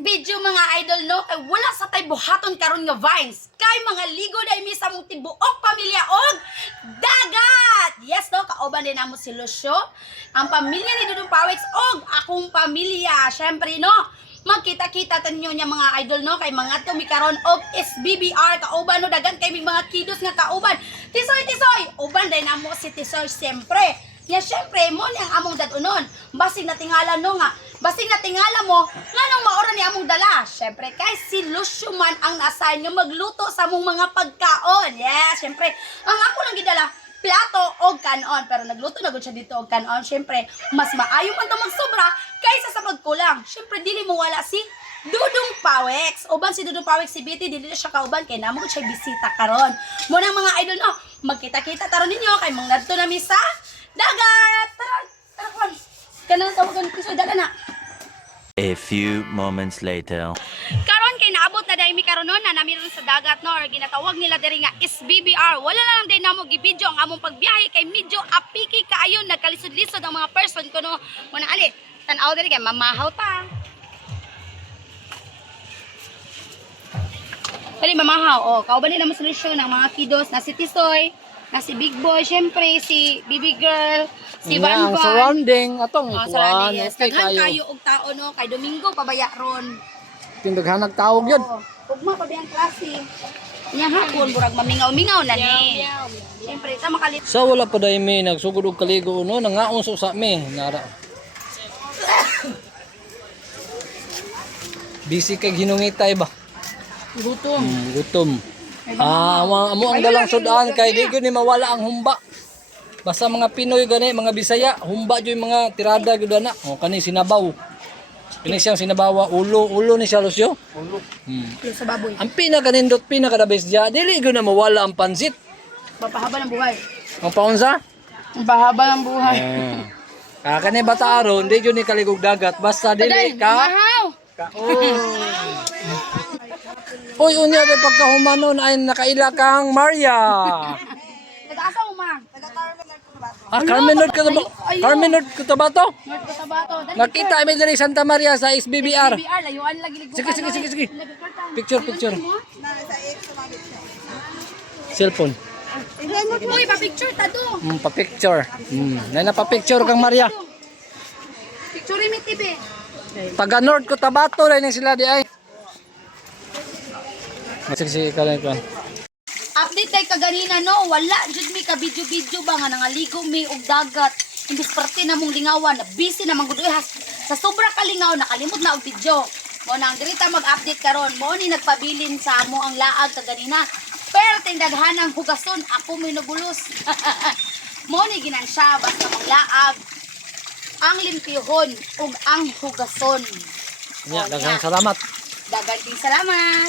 video mga idol no kay wala sa tay buhaton karon nga vines kay mga ligo na imi sa mong tibuok pamilya og dagat. Yes no, kauban din namo si Lucio, ang pamilya ni Dudong Pawex og akong pamilya. Syempre no, magkita-kita tanyo niya mga idol no kay mga tumikaron og SBBR kauban no dagan kay may mga kidos nga kauban. Tisoy uban din namo si Tisoy syempre. Ya syempre mo ni ang among dadunon. Basig natingala no nga. Basig natingala mo nganong maora ni among dala. Syempre kay si Lucio man ang na-assign nga magluto sa among mga pagkaon. Yes, syempre ang ako lang gidala plato og kanon pero nagluto na gud siya dito og kanon. Syempre mas maayo man to magsobra kaysa sa pagkulang. Syempre dili mo wala si Dudong Pawex. Uban si Dudong Pawex si Betty dili siya kauban kay namo siya bisita karon. Mo nang mga idol no, magkita-kita taron ninyo kay mong nadto na mi sa dagat. Tara kon. Kanang tawagan ko sa dagat na. A few moments later. Karon kay naabot na dai mi karon na nami ron sa dagat no, or ginatawag nila diri nga SBBR. Wala na lang din namo gibidyo ang among pagbiyahe kay medyo apiki kaayo nagkalisod-lisod ang mga person ko no. Muna ali, tan-aw diri kay mamahaw ta. Dali mamahaw. Oh, kauban din namo solusyon ng mga kidos na si Tisoy, na si Big Boy, syempre si Bibi Girl, si Van Van. Surrounding atong Surrounding, yes. okay Daghan kayo. kayo og tao no, kay Domingo pabaya ron. Tindaghanag taog yun. Ugma pa biyang klase. Nya hapon burag mamingaw-mingaw na ni. Syempre ta makalit. Sa wala pa dahil may nagsugod og kaligo no, nangaon sa mi. Nara. Busy kay ginungitay ba? Gutom. Gutom. Amo ang dalang sudan kay di gyud ni mawala ang humba. Basta mga Pinoy gani, mga Bisaya, humba gyud mga tirada gyud ana. O kani sinabaw. Kini siyang sinabawa ulo ni siya Lucio. Ulo. Sa baboy. Ang pinaka-nindot pinaka the best dia, dili gyud na mawala ang pansit. Mapahaba ng buhay. Ang paunsa? Mapahaba ng buhay. Kani bata aron, di gyud ni kaligog dagat basta dili ka. Mahaw. Uy, unya de pagkahumanon ay nakaila kang Maria. Nag-asa mo man. Carmen North Cotabato. Carmen North Cotabato. North Cotabato. Nakita mi diri Santa Maria sa SBBR. BR layuan lagi ligbukan. Sige. Picture. Cellphone. Uy, pa-picture ta do. Pa-picture. Na pa-picture kang Maria. Picture mi TV. Taga North Cotabato rin sila di ay. Sige, kalan ko. Update tay kaganina no, wala jud mi ka video ba nga nangaligo mi og dagat. Imbis parte na mong lingawan, na busy na manggud sa sobra kalingaw nakalimot na og video. Mo nang dirita mag-update karon, mo ni nagpabilin sa amo ang laag kaganina. Pero tindaghanang hugason ako may nagulos. Mo ni ginansya basta ang laag ang limpihon ug ang hugason. Daghang salamat. Daghang salamat.